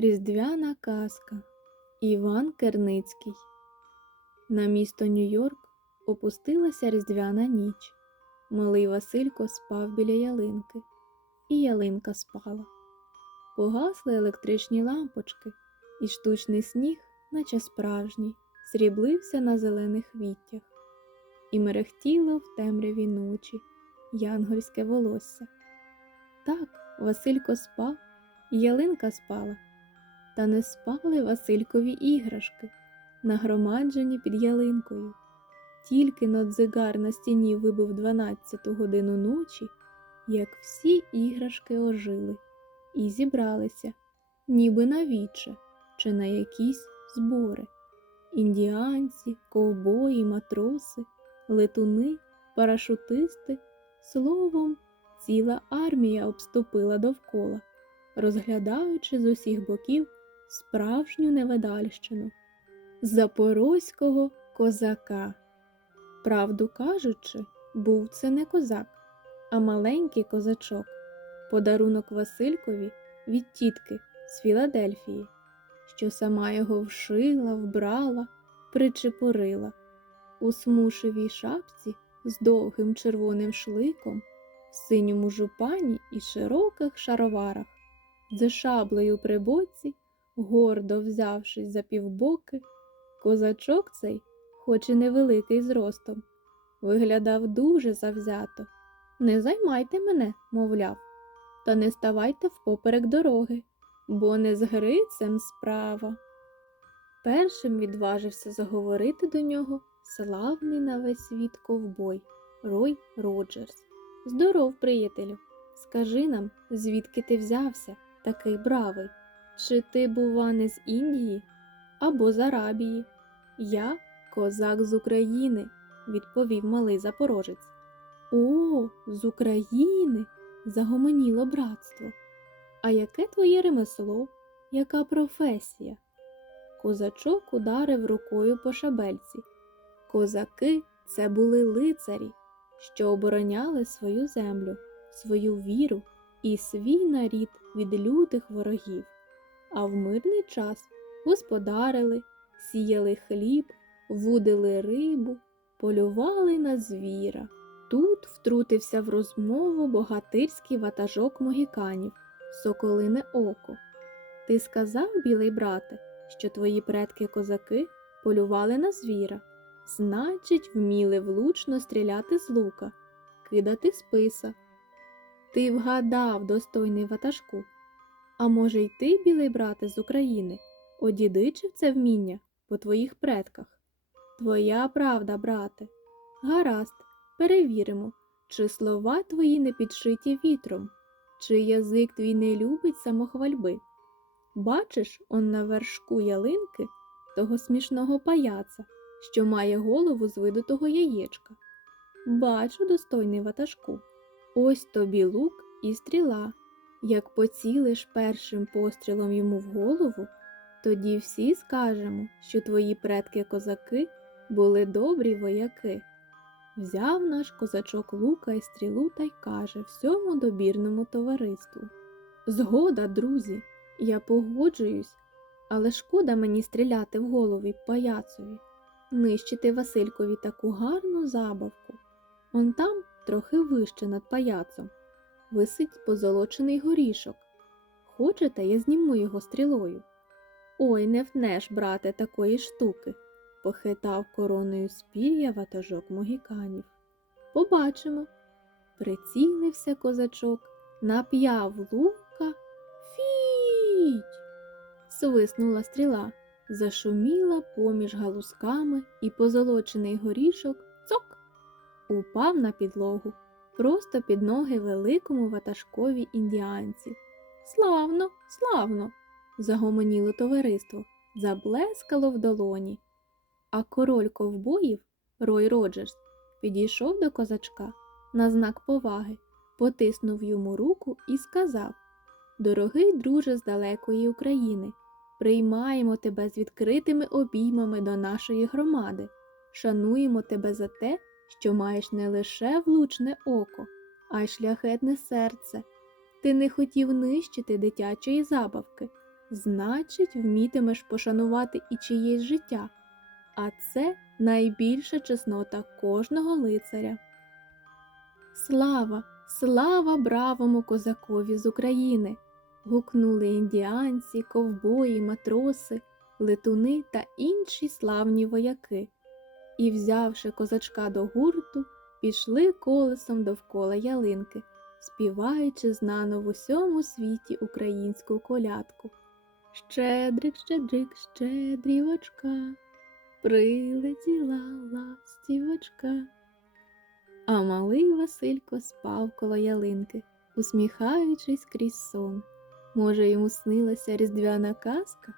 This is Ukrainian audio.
Різдвяна казка Іван Керницький. На місто Нью-Йорк опустилася різдвяна ніч. Малий Василько спав біля ялинки, і ялинка спала. Погасли електричні лампочки, і штучний сніг, наче справжній, сріблився на зелених віттях, і мерехтіло в темряві ночі янгольське волосся. Так, Василько спав, і ялинка спала. Та не спали Василькові іграшки, нагромаджені під ялинкою. Тільки но дзигар на стіні вибив дванадцяту годину ночі, як всі іграшки ожили і зібралися, ніби на віче чи на якісь збори. Індіанці, ковбої, матроси, летуни, парашутисти, словом, ціла армія обступила довкола, розглядаючи з усіх боків справжню невидальщину запорозького козака. Правду кажучи, був це не козак, а маленький козачок, подарунок Василькові від тітки з Філадельфії, що сама його вшила, вбрала, причепурила. У смушевій шапці з довгим червоним шликом, в синьому жупані і широких шароварах, з шаблею при боці, гордо взявшись за півбоки, козачок цей, хоч і невеликий зростом, виглядав дуже завзято. Не займайте мене, мовляв, та не ставайте впоперек дороги, бо не з Грицем справа. Першим відважився заговорити до нього славний на весь світ ковбой Рой Роджерс. Здоров, приятелю. Скажи нам, звідки ти взявся, такий бравий? Чи ти, бува, не з Індії або з Арабії? Я козак з України, відповів малий запорожець. О, з України. загомоніло братство. А яке твоє ремесло? Яка професія? Козачок ударив рукою по шабельці. Козаки це були лицарі, що обороняли свою землю, свою віру і свій нарід від лютих ворогів, а в мирний час господарили, сіяли хліб, вудили рибу, полювали на звіра. Тут втрутився в розмову богатирський ватажок могіканів, соколине око. Ти сказав, білий брате, що твої предки козаки полювали на звіра, значить, вміли влучно стріляти з лука, кидати списа. Ти вгадав, достойний ватажку. А може, й ти, білий брате, з України, одідичив це вміння по твоїх предках? Твоя правда, брате. Гаразд, перевіримо, чи слова твої не підшиті вітром, чи язик твій не любить самохвальби. Бачиш, он на вершку ялинки того смішного паяца, що має голову з видутого яєчка. Бачу, достойний ватажку. Ось тобі лук і стріла. Як поцілиш першим пострілом йому в голову, тоді всі скажемо, що твої предки козаки були добрі вояки. Взяв наш козачок лука і стрілу та й каже всьому добірному товариству. Згода, друзі, я погоджуюсь, але шкода мені стріляти в голові паяцові, нищити Василькові таку гарну забавку. Он там, трохи вище над паяцом, висить позолочений горішок. Хочете, я зніму його стрілою? Ой, не втнеш, брате, такої штуки, похитав короною спір'я ватажок могіканів. Побачимо. Прицілився козачок, нап'яв лука. Фіть! Свиснула стріла, зашуміла поміж галузками, і позолочений горішок цок упав на підлогу, просто під ноги великому ватажкові індіанців. Славно, славно! загомоніло товариство, заблескало в долоні. А король ковбоїв, Рой Роджерс, підійшов до козачка на знак поваги, потиснув йому руку і сказав Дорогий друже з далекої України, приймаємо тебе з відкритими обіймами до нашої громади, шануємо тебе за те, що маєш не лише влучне око, а й шляхетне серце. Ти не хотів нищити дитячої забавки, значить, вмітимеш пошанувати і чиєсь життя, а це найбільша чеснота кожного лицаря. Слава, слава бравому козакові з України! гукнули індіанці, ковбої, матроси, летуни та інші славні вояки. І, взявши козачка до гурту, пішли колесом довкола ялинки, співаючи знану в усьому світі українську колядку. Щедрик, щедрик, щедрівочка, прилетіла ластівочка. А малий Василько спав коло ялинки, усміхаючись крізь сон. Може, йому снилася різдвяна казка?